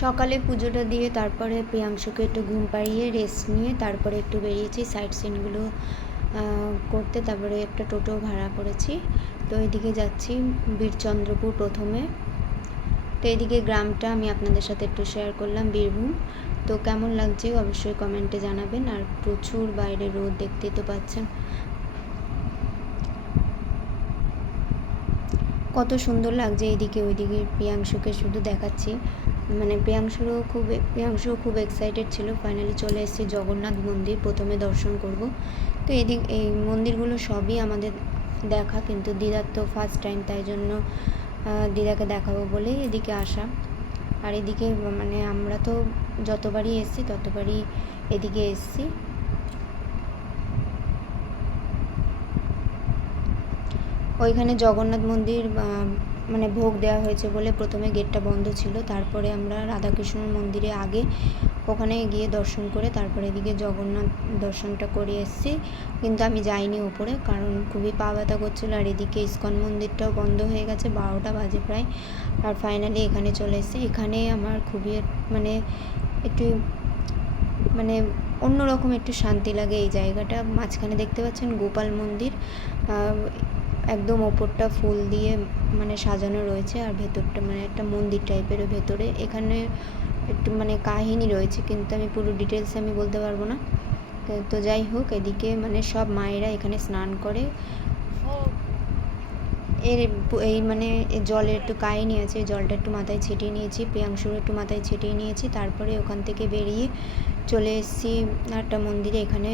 সকালে পুজোটা দিয়ে তারপরে প্রিয়াংশুকে একটু ঘুম পাড়িয়ে রেস্ট নিয়ে তারপরে একটু বেরিয়েছি সাইড সিনগুলো করতে। তারপরে একটা টোটো ভাড়া করেছি। তো এদিকে যাচ্ছি বীরচন্দ্রপুর প্রথমে। তো এদিকে গ্রামটা আমি আপনাদের সাথে একটু শেয়ার করলাম, বীরভূম। তো কেমন লাগছে অবশ্যই কমেন্টে জানাবেন। আর প্রচুর বাইরে রোদ দেখতেই তো পাচ্ছেন। কত সুন্দর লাগছে এইদিকে ওইদিকে প্রিয়াংশুকে শুধু দেখাচ্ছি। মানে প্রিয়াংশুরও খুব প্রিয়াংশুও খুব এক্সাইটেড ছিল। ফাইনালি চলে এসেছি জগন্নাথ মন্দির, প্রথমে দর্শন করব। তো এদিক, এই মন্দিরগুলো সবই আমাদের দেখা, কিন্তু দিদার তো ফার্স্ট টাইম তাই জন্য দিদাকে দেখাবো বলেই এদিকে আসা। আর এদিকে মানে আমরা তো যতবারই এসছি, ততবারই এদিকে এসছি। ওইখানে জগন্নাথ মন্দির মানে ভোগ দেওয়া হয়েছে বলে প্রথমে গেটটা বন্ধ ছিল। তারপরে আমরা রাধাকৃষ্ণ মন্দিরে আগে ওখানে গিয়ে দর্শন করে তারপরে এদিকে জগন্নাথ দর্শনটা করে এসেছি। কিন্তু আমি যাইনি ওপরে কারণ খুবই পা ব্যথা করছিল আর এদিকে ইস্কন মন্দিরটাও বন্ধ হয়ে গেছে, বারোটা বাজে প্রায়। আর ফাইনালি এখানে চলে এসেছি। এখানে আমার খুবই মানে একটু মানে অন্যরকম একটু শান্তি লাগে এই জায়গাটা। মাঝখানে দেখতে পাচ্ছেন গোপাল মন্দির। একদম ওপরটা ফুল দিয়ে মানে সাজানো রয়েছে আর ভেতরটা মানে একটা মন্দির টাইপের ভেতরে। এখানে একটু মানে কাহিনী রয়েছে কিন্তু আমি পুরো ডিটেলস আমি বলতে পারব না। তো যাই হোক, এদিকে মানে সব মায়েরা এখানে স্নান করে। এর এই মানে জলের একটু কাহিনি আছে জলটা একটু মাথায় ছিটিয়ে নিয়েছি প্রিয়াংশুর একটু মাথায় ছিটিয়ে নিয়েছি, তারপরে ওখান থেকে বেরিয়ে চলে এসেছি একটা মন্দিরে। এখানে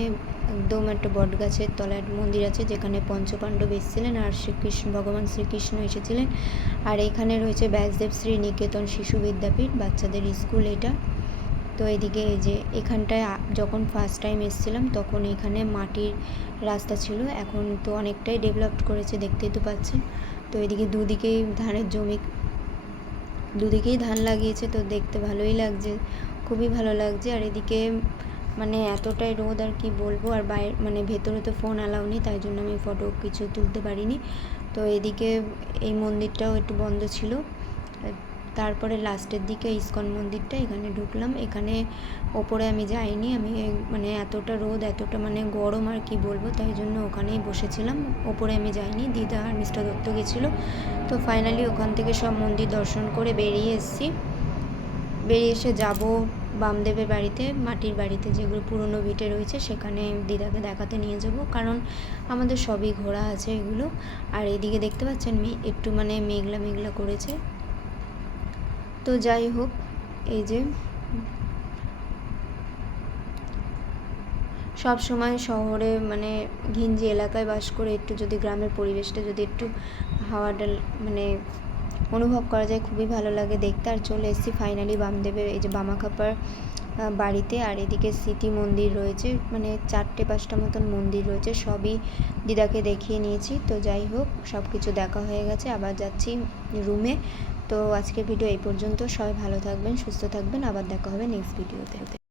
একদম একটা বট গাছের তলায় মন্দির আছে, যেখানে পঞ্চপাণ্ডব এসেছিলেন আর শ্রীকৃষ্ণ ভগবান শ্রীকৃষ্ণ এসেছিলেন। আর এখানে রয়েছে ব্যাসদেব শ্রী নিকেতন শিশু বিদ্যাপীঠ, বাচ্চাদের স্কুল এটা। তো এদিকে এই যে এখানটায় যখন ফার্স্ট টাইম এসেছিলাম তখন এখানে মাটির রাস্তা ছিল। এখন তো অনেকটাই ডেভেলপড করেছে, দেখতেই তো পাচ্ছেন। তো এদিকে দুদিকেই ধানের জমি, দুদিকেই ধান লাগিয়েছে, তো দেখতে ভালোই লাগছে, খুবই ভালো লাগছে। আর এদিকে মানে এতটাই রোদ আর কি বলব, আর বাইরে মানে ভেতরে তো ফোন অ্যালাউ নেই, তাই জন্য আমি ফটো কিছু তুলতে পারিনি। তো এদিকে এই মন্দিরটাও একটু বন্ধ ছিল। তারপরে লাস্টের দিকে ইস্কন মন্দিরটা, এখানে ঢুকলাম। এখানে ওপরে আমি যাইনি, আমি মানে এতটা রোদ, এতটা মানে গরম আর কি বলব, তাই জন্য ওখানেই বসেছিলাম। ওপরে আমি যাইনি, দিদা আর মিস্টার দত্ত গেছিল। তো ফাইনালি ওখান থেকে সব মন্দির দর্শন করে বেরিয়ে এসেছি। বেরিয়ে এসে যাব বামদেবের বাড়িতে, মাটির বাড়িতে, যেগুলো পুরনো ভিটে রয়েছে, সেখানে দিদাকে দেখাতে নিয়ে যাব। কারণ আমাদের সবই ঘোরা আছে এগুলো। আর এদিকে দেখতে পাচ্ছেন একটু মানে মেঘলা মেঘলা করেছে। তো যাই হোক, এই যে সব সময় শহরে মানে ঘিঞ্জি এলাকায় বাস করে একটু যদি গ্রামের পরিবেশটা যদি একটু হাওয়াটা মানে অনুভব করা যায়, খুবই ভালো লাগে দেখতে। আর চলে এসেছি ফাইনালি বামদেবের, এই যে বামাখাপার বাড়িতে আর এদিকে স্মৃতি মন্দির রয়েছে মানে চারটে পাঁচটা মতন মন্দির রয়েছে, সবই দিদাকে দেখিয়ে নিয়েছি। তো যাই হোক সব কিছু দেখা হয়ে গেছে, আবার যাচ্ছি রুমে। তো আজকের ভিডিও এই পর্যন্ত, সবাই ভালো থাকবেন, সুস্থ থাকবেন, আবার দেখা হবে নেক্সট ভিডিওতে